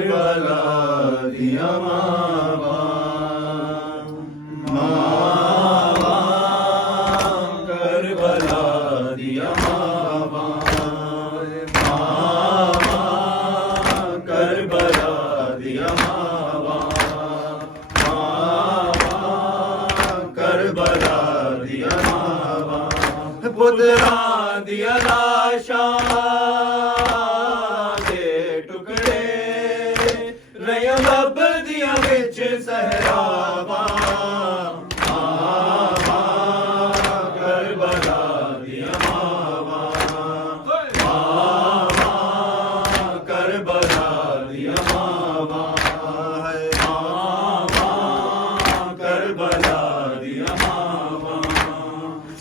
Karbala दिया मावा मावा करबला दिया मावा मावा करबला दिया मावा मावा करबला दिया मावा पुत्रा दिया लाशा लभदियां विच सहरावा मावा करबला दिया मावा मावा करबला दिया मावा मावा करबला दिया मावा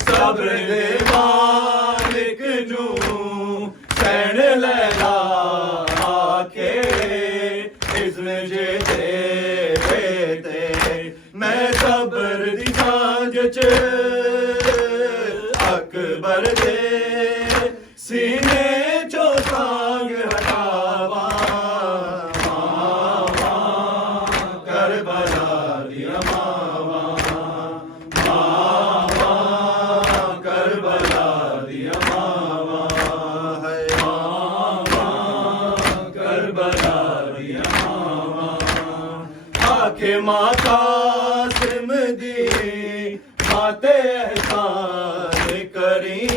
सब्र दे मालिक नूं सैन लैला आखे जे ते मैं सब्र दी सांझ च अकबर दे सीने चो सांग हटावा मावा करबला दिया मावा मावा करबला दिया मावा मावा करबला दिया आखे माता सिम दी माते एहसान करी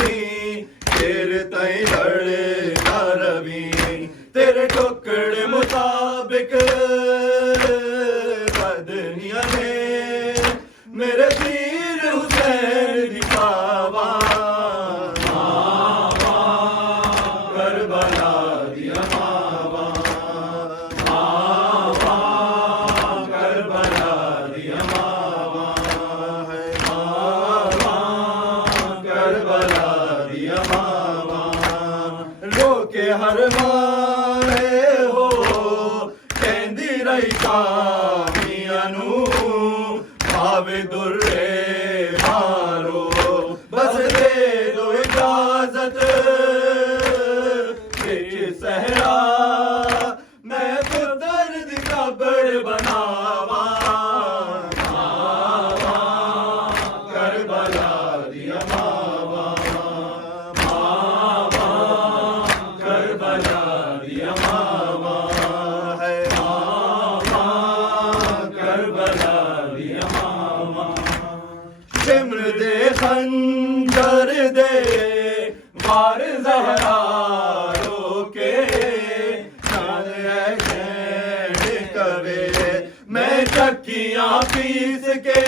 तेरे तई लड़का रवि तेरे टुकड़े मुताबिक बदनिया ने मेरे पीर हुसैन दिखावा मावा करबला दिया मावा मावा करबला दिया मावा मावा करबला दिया मावा रोके हर मारे हो कहंदी रही कामियां नू भावे दुर्रे मारो बस दे दो इजाजत बिच सहरा मैं पुत्र दी कब्र बनावा मावा करबला दिया मावा मावा करबला दिया मावा मावा करबला दिया मावा शिमर दे खंजर दे वार ज़हरा रोके मैं चक्कियां पीस के